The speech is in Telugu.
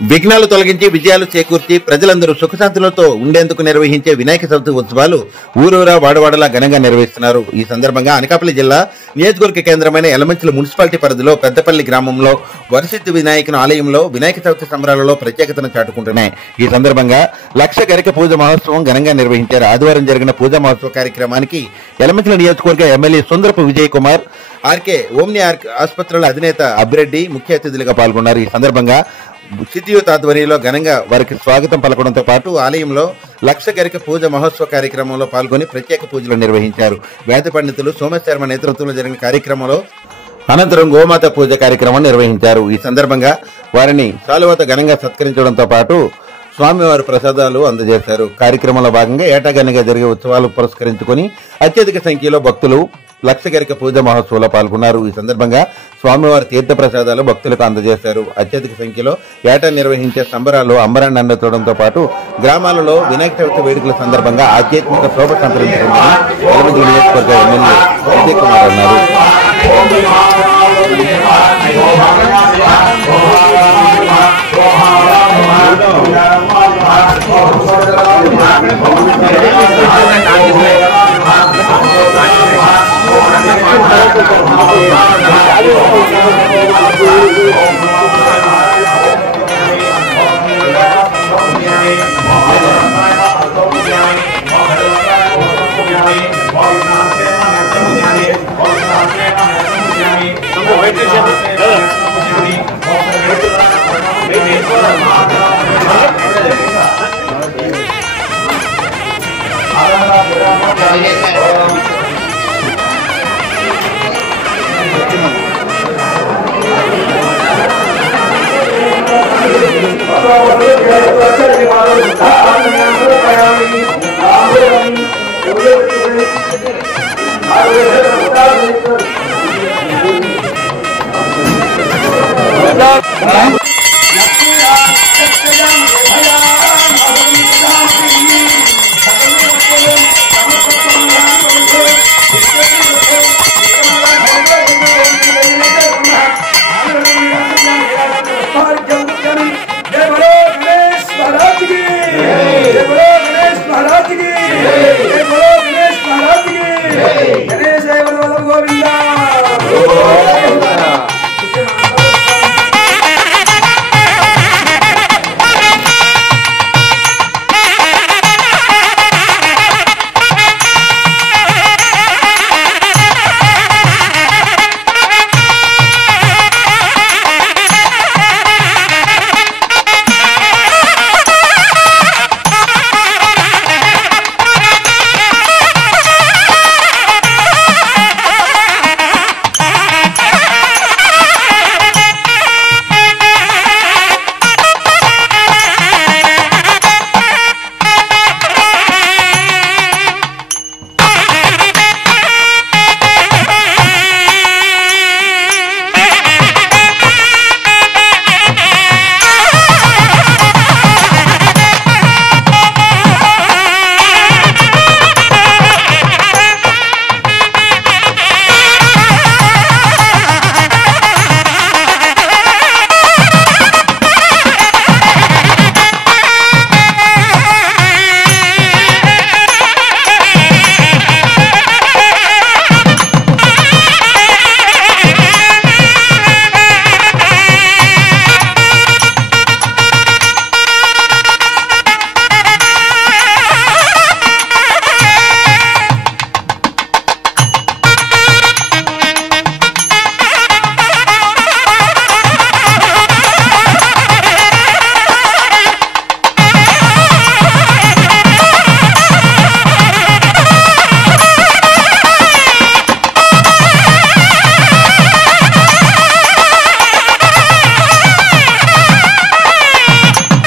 విఘ్నాలు తొలగించి విజయాలు చేకూర్చి ప్రజలందరూ సుఖశాంతులతో ఉండేందుకు నిర్వహించే వినాయక చవితి ఉత్సవాలు ఊరూరా వాడవాడలా ఘనంగా నిర్వహిస్తున్నారు. ఈ సందర్భంగా అనకాపల్లి జిల్లా నియోజకవర్గ కేంద్రమైన యలమంచిలి మున్సిపాలిటీ పరిధిలో పెద్దపల్లి గ్రామంలో వరసిద్ధి వినాయకుని ఆలయంలో వినాయక చవితి సంబరాలలో ప్రత్యేకతను చాటుకుంటున్నాయి. ఈ సందర్భంగా లక్ష గరిక పూజ మహోత్సవం ఘనంగా నిర్వహించారు. ఆదివారం జరిగిన పూజా మహోత్సవ కార్యక్రమానికి యలమంచిలి నియోజకవర్గ MLA Sundarapu Vijay Kumar, RK Omni ఆసుపత్రుల అధినేత అభిరెడ్డి ముఖ్య అతిథులుగా పాల్గొన్నారు. ఈ సందర్భంగా సిద్ధియూత్ ఆధ్వర్యంలో ఘనంగా వారికి స్వాగతం పలకడంతో పాటు ఆలయంలో లక్ష గరిక పూజ మహోత్సవ కార్యక్రమంలో పాల్గొని ప్రత్యేక పూజలు నిర్వహించారు. వేద పండితులు సోమశర్మ నేతృత్వంలో జరిగిన కార్యక్రమంలో అనంతరం గోమాత పూజ కార్యక్రమం నిర్వహించారు. ఈ సందర్భంగా వారిని శాలువాతో ఘనంగా సత్కరించడంతో పాటు స్వామివారి ప్రసాదాలు అందజేశారు. కార్యక్రమంలో భాగంగా ఏటాఘనంగా జరిగే ఉత్సవాలు పురస్కరించుకుని అత్యధిక సంఖ్యలో భక్తులు లక్ష గరిక పూజ మహోత్సవంలో పాల్గొన్నారు. ఈ సందర్భంగా స్వామివారి తీర్థ ప్రసాదాలు భక్తులకు అందజేశారు. అత్యధిక సంఖ్యలో ఏటా నిర్వహించే సంబరాలు అంబరాన్ని అందడంతో పాటు గ్రామాలలో వినాయక చవితి వేడుకల సందర్భంగా ఆధ్యాత్మిక శోభ సంతరించుకుందని యలమంచిలి నియోజకవర్గ ఎమ్మెల్యే విజయ్ కుమార్ అన్నారు.